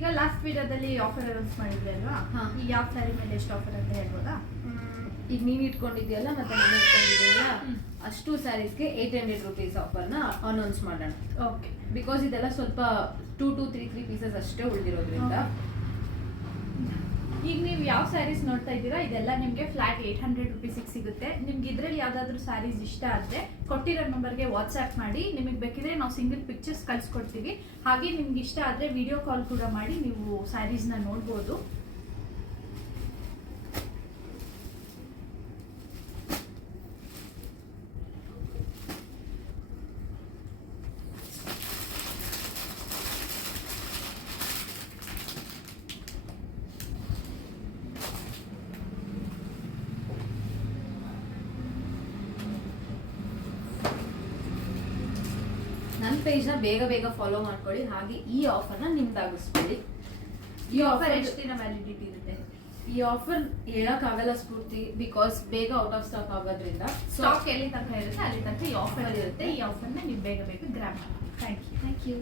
ಈಗ ಲಾಸ್ಟ್ ವಿಡಿಯೋದಲ್ಲಿ offer announce ಮಾಡಿದ್ವಿ ಅಲ್ವಾ? ಈಗ ಯಾವ ಸ್ಯಾರಿ ಮೇಲೆ ಎಷ್ಟು ಆಫರ್ ಅಂತ ಹೇಳ್ಬೋದಾ? ಈಗ ನೀನು ಇಟ್ಕೊಂಡಿದ್ಯಲ್ಲ ಮತ್ತೆ ನಾನು ಇಟ್ಕೊಂಡಿದ್ದೀನಲ್ಲ ಅಷ್ಟು ಸ್ಯಾರೀಸ್ಗೆ 800 rupees ಆಫರ್ನ ಅನೌನ್ಸ್ ಮಾಡೋಣ. ಓಕೆ. ಬಿಕಾಸ್ ಇದೆಲ್ಲ ಸ್ವಲ್ಪ 2 to 3 ಪೀಸಸ್ ಅಷ್ಟೇ ಉಳಿದಿರೋದ್ರಿಂದ. ಈಗ ನೀವು ಯಾವ ಸ್ಯಾರೀಸ್ ನೋಡ್ತಾ ಇದ್ದೀರಾ ಇದೆಲ್ಲ ನಿಮಗೆ ಫ್ಲಾಟ್ 800 ರುಪೀಸಿಗೆ ಸಿಗುತ್ತೆ. ನಿಮ್ಗೆ ಇದರಲ್ಲಿ ಯಾವುದಾದ್ರೂ ಸ್ಯಾರೀಸ್ ಇಷ್ಟ ಆದರೆ ಕೊಟ್ಟಿರೋ ನಂಬರ್ಗೆ ವಾಟ್ಸ್ಆ್ಯಪ್ ಮಾಡಿ. ನಿಮಗೆ ಬೇಕಿದ್ರೆ ನಾವು ಸಿಂಗಲ್ ಪಿಕ್ಚರ್ಸ್ ಕಳಿಸ್ಕೊಡ್ತೀವಿ. ಹಾಗೆ ನಿಮ್ಗೆ ಇಷ್ಟ ಆದರೆ ವಿಡಿಯೋ ಕಾಲ್ ಕೂಡ ಮಾಡಿ ನೀವು ಸ್ಯಾರೀಸ್ನ ನೋಡ್ಬೋದು. ನನ್ನ ಪೇಜ್ನ ಬೇಗ ಫಾಲೋ ಮಾಡ್ಕೊಳ್ಳಿ. ಹಾಗೆ ಈ ಆಫರ್ನ ನಿಮ್ದಾಗಿಸ್ಕೊಳ್ಳಿ. ಈ ಆಫರ್ ಎಷ್ಟು ದಿನ ವ್ಯಾಲಿಡಿಟಿ ಇರುತ್ತೆ? ಈ ಆಫರ್ ಹೇಳಕ್ಕಾಗಲ್ಲ ಸ್ಫೂರ್ತಿ, ಬಿಕಾಸ್ ಬೇಗ ಔಟ್ ಆಫ್ ಸ್ಟಾಕ್ ಆಗೋದ್ರಿಂದ. ಸ್ಟಾಕ್ ಎಲ್ಲಿ ತನಕ ಇರುತ್ತೆ ಅಲ್ಲಿ ತನಕ ಈ ಆಫರ್ ಇರುತ್ತೆ. ಈ ಆಫರ್ನ ನೀವು ಬೇಗ ಗ್ರ್ಯಾಬ್ ಮಾಡಿ. Thank you.